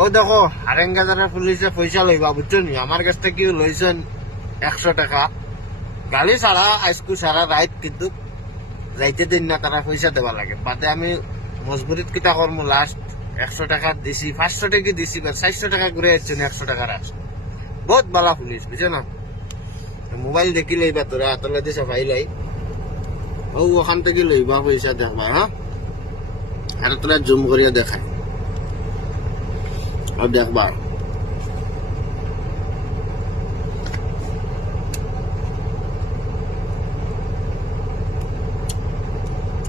ও দেখো হারেঙ্গাজারের পুলিশে পয়সা লইবা বুঝছো নি, আমার কাছ থেকে লইছেন 100 টাকা গাড়ি ছাড়া আজকু সারা রাত, কিন্তু যাইতে দিন না তারা পয়সা দেওয়া লাগে। বাদে আমি মজবুরিত কিতা করবো, লাস্ট 100 টাকা দিছি, 500 টাকা দিছি, 400 টাকা ঘুরে যাচ্ছেন 100 টাকা রাস। বহুত বালা পুলিশ বুঝছো না। মোবাইল দেখি লইবা, তোরা হাতলে দিছে ফাইলাই ও ওখান থেকে লইবা পয়সা দেখবা। হ্যাঁ, আর তোরা জুম করিয়া দেখায় দেখবা।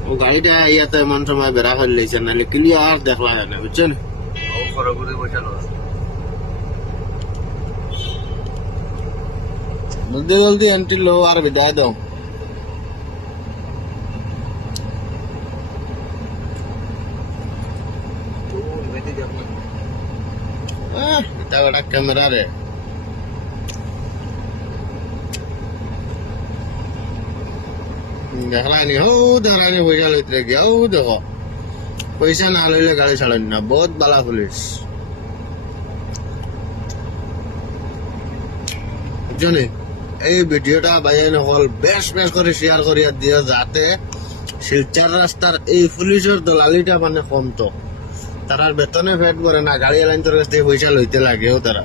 ও গাড়িটা ইয়াতে এমন সময় বেড়া করে লইছে, নাহলে ক্লিয়ার দেখলা যায় না বুঝছেন। জলদি জলদি এন্ট্রি লো আর বিদায় দাও। এটা একটা ক্যামেরা রে, দেখলানি হো দেখলানি পয়সা লইতে গিয়া ও দেখো পয়সা না লইলে গাড়ি ছাড়েন না। বহুত বালা পুলিশ বুঝছনি। এই ভিডিওটা বাইরে নকল বেশ বেশ করে শেয়ার করিয়া দিয়া, যাতে শিলচর রাস্তার এই পুলিশের দলালিটা মানে কমতো। তারার বেতনে ফেট করে না, গাড়ি এলাইন তোর কাছ থেকে পয়সা লইতে লাগেও তারা।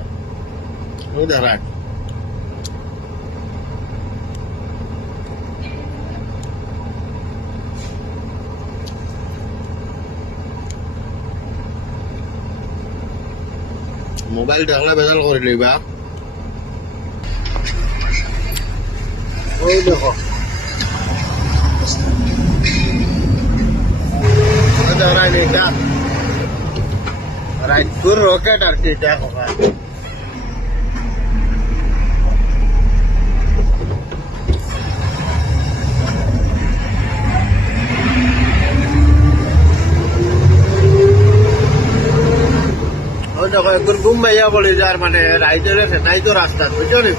ও দেখা মোবাইল দেখলে বেজাল করে লইবা। ওই দেখো রায়পুর রকেট আর কি দেখো। ওই দেখো একবার ঘুম ভাইয়া বলে যার মানে রাইডারে নাই তো রাস্তা বুঝছো নি।